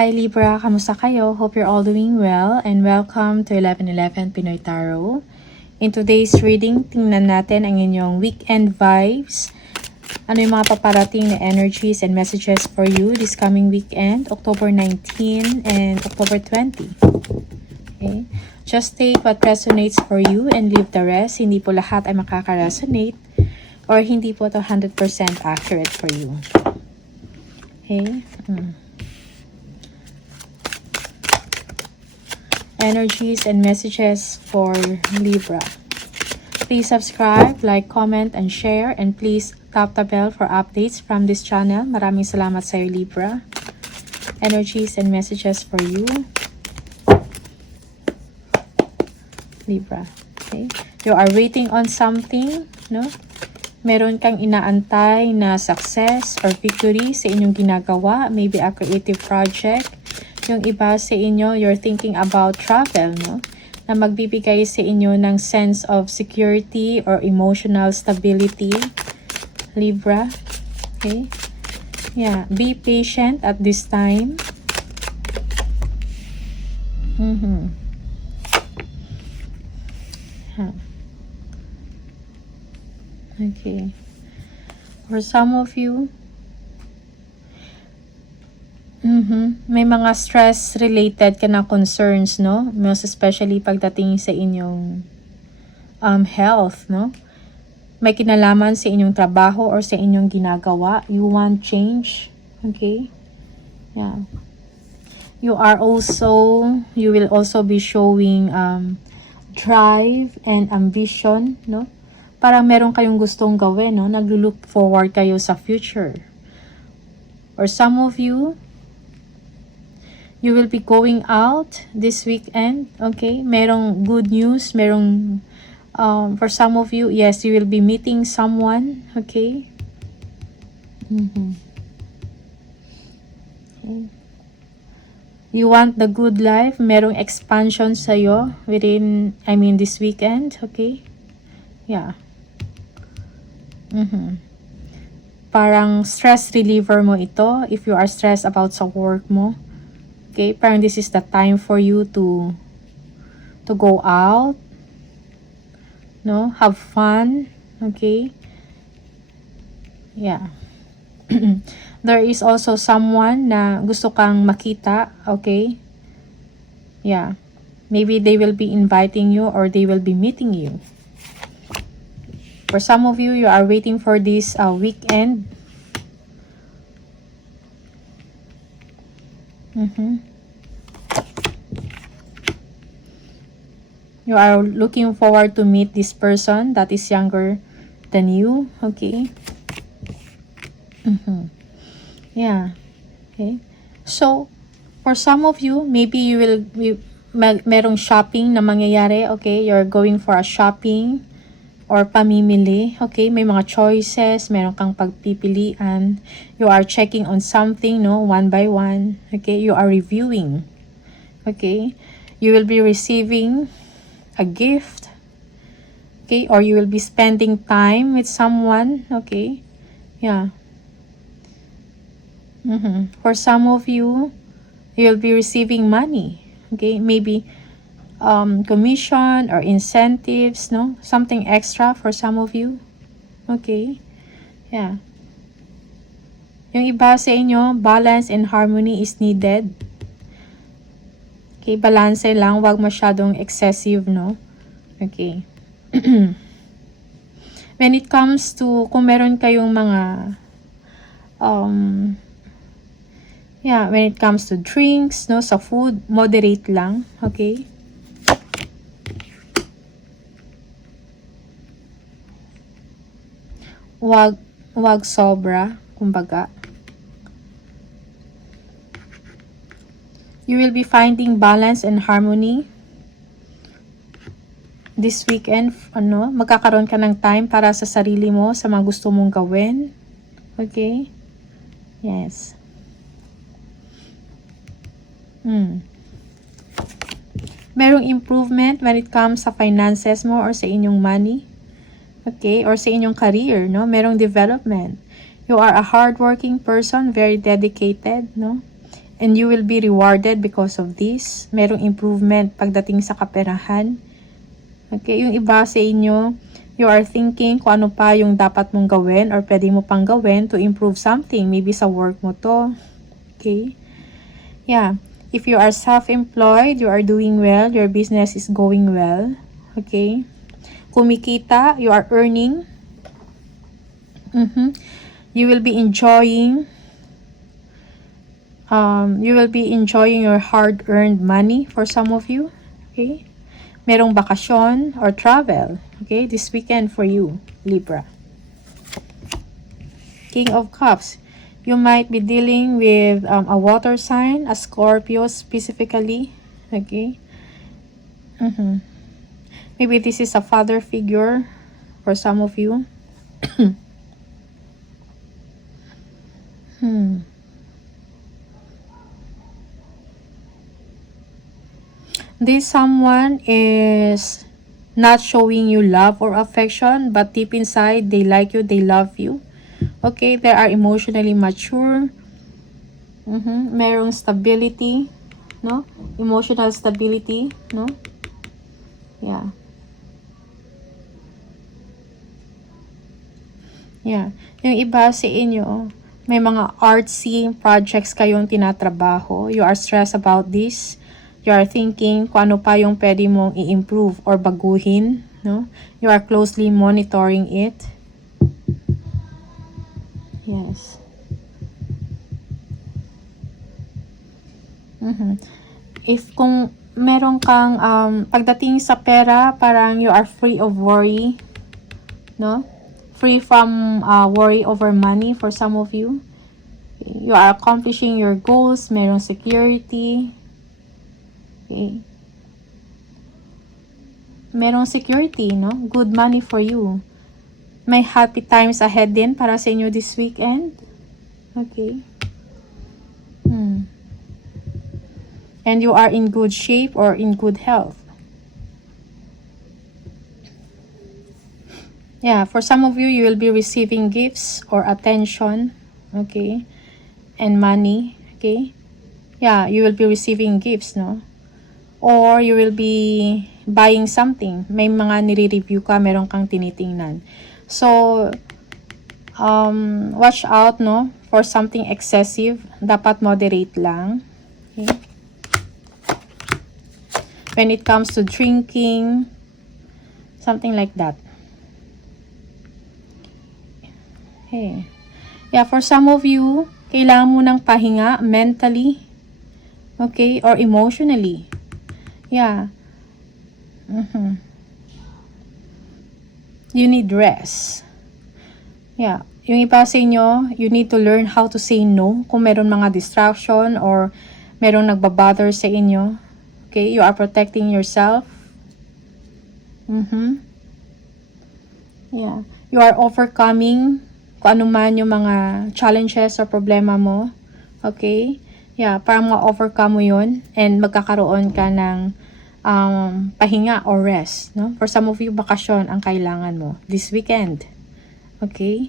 Hi Libra, kamusta kayo? Hope you're all doing well and welcome to 1111 Pinoy Tarot. In today's reading, tingnan natin ang inyong weekend vibes. Ano yung mga paparating na energies and messages for you this coming weekend, October 19 and October 20. Okay? Just take what resonates for you and leave the rest. Hindi po lahat ay makaka-resonate or hindi po ito 100% accurate for you. Okay? Energies and messages for Libra. Please subscribe, like, comment, and share. And please tap the bell for updates from this channel. Maraming salamat sa iyo, Libra. Energies and messages for you, Libra. Okay? You are waiting on something, no? Meron kang inaantay na success or victory sa inyong ginagawa. Maybe a creative project. Yung iba sa inyo, you're thinking about travel, no? Na magbibigay sa inyo ng sense of security or emotional stability, Libra. Okay? Yeah, be patient at this time. Okay. For some of you, may mga stress-related ka na concerns, no? Most especially pagdating sa inyong health, no? May kinalaman sa inyong trabaho or sa inyong ginagawa. You want change, okay? Yeah. You will also be showing drive and ambition, no? Parang meron kayong gustong gawin, no? Naglo-look forward kayo sa future. Or some of you, you will be going out this weekend, okay? Merong good news, merong, for some of you, yes, you will be meeting someone, okay? Okay. You want the good life, merong expansion sa'yo within, this weekend, okay? Yeah. Parang stress reliever mo ito, if you are stressed about sa work mo. Okay, parang this is the time for you to go out, no? Have fun, okay? Yeah. There is also someone na gusto kang makita, okay? Yeah. Maybe they will be inviting you or they will be meeting you. For some of you, you are waiting for this weekend. You are looking forward to meet this person that is younger than you, okay? Yeah. Okay. So, for some of you, maybe merong shopping na mangyayari, okay? You're going for a shopping or pamimili, okay? May mga choices, meron kang pagpipilian. You are checking on something, no? One by one, okay? You are reviewing, okay? You will be receiving a gift, okay? Or you will be spending time with someone, okay? Yeah. For some of you, you'll be receiving money, okay? Maybe commission or incentives, no? Something extra for some of you. Okay? Yeah. Yung iba sa inyo, balance and harmony is needed. Okay, balance lang, wag masyadong excessive, no? Okay. When it comes to, kung meron kayong mga when it comes to drinks, no, sa food, moderate lang, okay? Wag sobra, kumbaga. You will be finding balance and harmony this weekend, magkakaroon ka ng time para sa sarili mo, sa mga gusto mong gawin. Okay? Yes. Merong improvement when it comes sa finances mo or sa inyong money. Okay? Or sa inyong career, no? Merong development. You are a hardworking person, very dedicated, no? And you will be rewarded because of this. Merong improvement pagdating sa kaperahan. Okay, yung iba sa inyo, you are thinking kung ano pa yung dapat mong gawin or pwede mo pang gawin to improve something. Maybe sa work mo to. Okay. Yeah. If you are self-employed, you are doing well. Your business is going well. Okay. Kumikita, you are earning. You will be enjoying your hard-earned money for some of you. Okay? Merong bakasyon or travel. Okay? This weekend for you, Libra. King of Cups. You might be dealing with a water sign, a Scorpio specifically. Okay? Maybe this is a father figure for some of you. This someone is not showing you love or affection, but deep inside, they like you, they love you. Okay, they are emotionally mature. Merong stability, no? Emotional stability, no? Yeah. Yeah. Yung iba sa inyo, may mga artsy projects kayong tinatrabaho. You are stressed about this. You are thinking kung ano pa yung pwede mong i-improve or baguhin, no? You are closely monitoring it. Yes. If kung meron kang pagdating sa pera, parang you are free of worry, no? Free from worry over money for some of you. You are accomplishing your goals, merong security. Okay. Merong security, no? Good money for you. May happy times ahead din para sa inyo this weekend. Okay. And you are in good shape or in good health. Yeah, for some of you, you will be receiving gifts or attention. Okay. And money. Okay. Yeah, you will be receiving gifts, no? Or you will be buying something. May mga nire-review ka, meron kang tinitingnan. So, watch out, no? For something excessive. Dapat moderate lang. Okay? When it comes to drinking, something like that. Okay. Yeah, for some of you, kailangan mo ng pahinga mentally. Okay? Or emotionally. Yeah. You need rest. Yeah. Yung iba sa inyo, you need to learn how to say no kung meron mga distraction or meron nagbabother sa inyo. Okay? You are protecting yourself. Yeah. You are overcoming kung ano man yung mga challenges or problema mo. Okay? Yeah, parang ma-overcome mo yun and magkakaroon ka ng pahinga or rest, no? For some of you, bakasyon ang kailangan mo this weekend. Okay?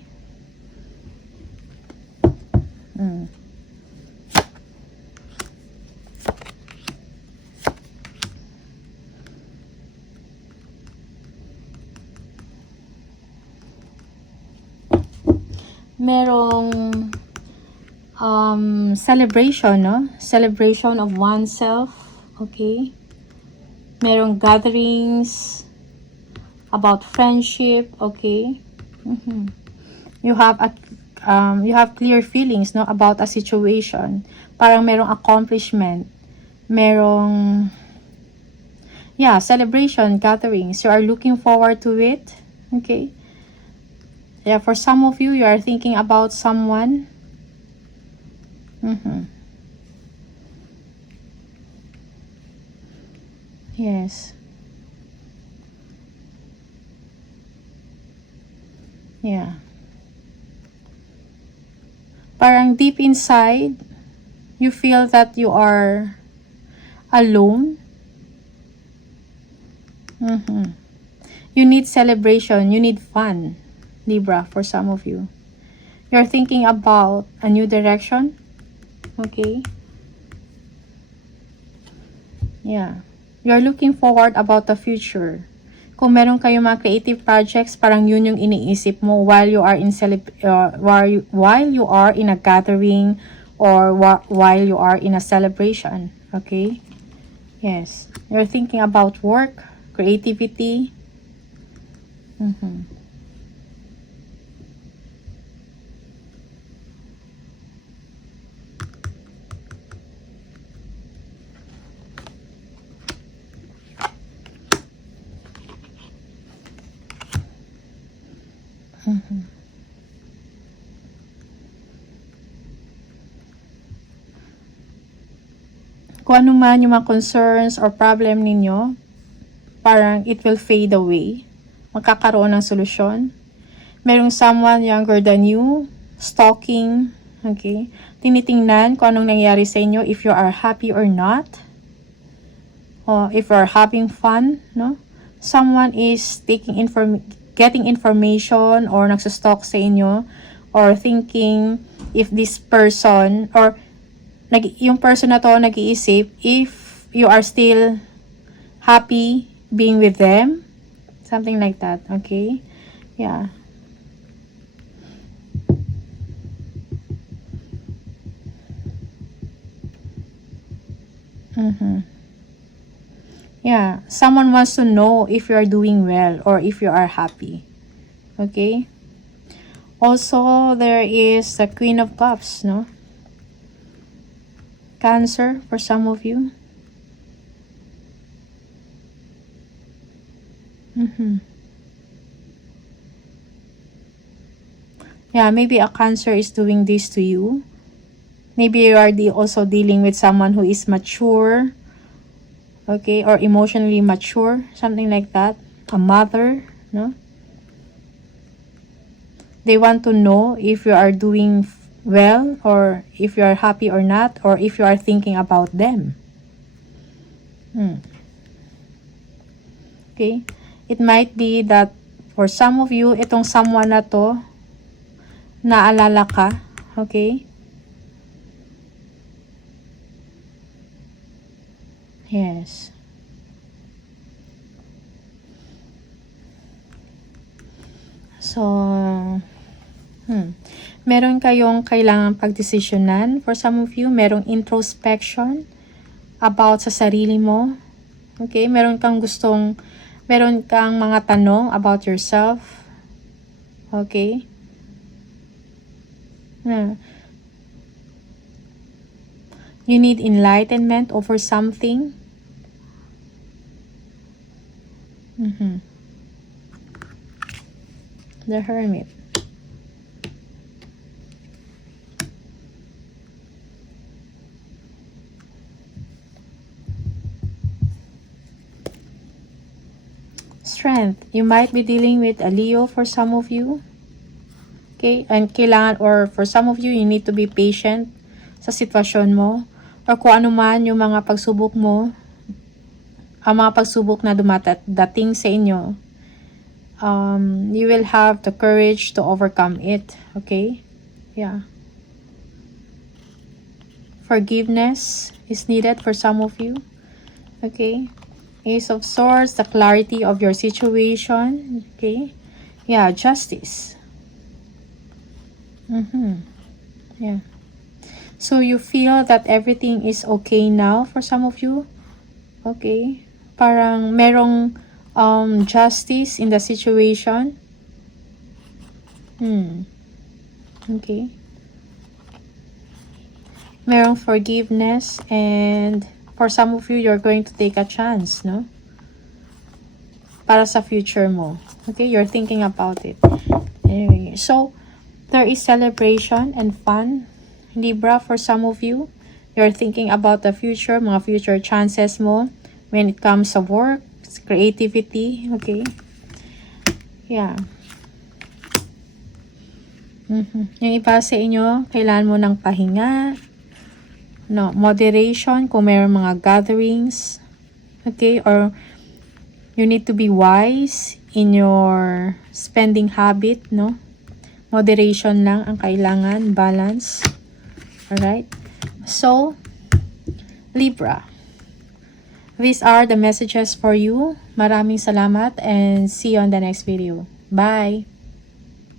Merong celebration, no? Celebration of oneself. Okay? Merong gatherings about friendship. Okay? You have clear feelings, no, about a situation. Parang merong accomplishment. Merong celebration, gatherings. You are looking forward to it. Okay? Yeah, for some of you, you are thinking about someone. Yes. Yeah. Parang deep inside, you feel that you are alone. You need celebration. You need fun, Libra, for some of you. You're thinking about a new direction. Okay? Yeah. You're looking forward about the future. Kung meron kayong mga creative projects, parang yun yung iniisip mo while you are in while you are in a gathering or while you are in a celebration. Okay? Yes. You're thinking about work, creativity. Kung ano man yung mga concerns or problem ninyo, parang it will fade away. Magkakaroon ng solusyon. Merong someone younger than you, stalking, okay? Tinitingnan kung anong nangyari sa inyo, if you are happy or not. Or if you are having fun, no? Someone is getting information or nagsastalk sa inyo or thinking if this person or yung person na to nag-iisip if you are still happy being with them. Something like that, okay? Yeah. Yeah, someone wants to know if you are doing well or if you are happy. Okay? Also, there is the Queen of Cups, no? Cancer for some of you. Yeah, maybe a Cancer is doing this to you. Maybe you are also dealing with someone who is mature. Okay, or emotionally mature, something like that. A mother, no? They want to know if you are doing well or if you are happy or not, or if you are thinking about them. Okay, it might be that for some of you, itong someone na to, naalala ka, okay? Yes. So, meron kayong kailangan pagdesisyonan. For some of you, merong introspection about sa sarili mo. Okay? Meron kang mga tanong about yourself. Okay? You need enlightenment over something. The Hermit. Strength. You might be dealing with a Leo for some of you. Okay? And or for some of you, you need to be patient sa sitwasyon mo. Or kung ano man yung mga pagsubok mo, ang mga pagsubok na dating sa inyo, you will have the courage to overcome it. Okay? Yeah. Forgiveness is needed for some of you. Okay? Ace of Swords, the clarity of your situation. Okay? Yeah, justice. Yeah. So you feel that everything is okay now for some of you. Okay? Parang merong justice in the situation. Okay. Merong forgiveness, and for some of you, you're going to take a chance, no? Para sa future mo. Okay? You're thinking about it. Anyway, so there is celebration and fun. Libra, for some of you, you're thinking about the future, mga future chances mo when it comes to work, creativity, okay? Yeah. Yung iba sa inyo, kailangan mo ng pahinga, no, moderation kung mayroong mga gatherings, okay? Or you need to be wise in your spending habit, no? Moderation lang ang kailangan, balance. Alright? So, Libra. These are the messages for you. Maraming salamat and see you on the next video. Bye!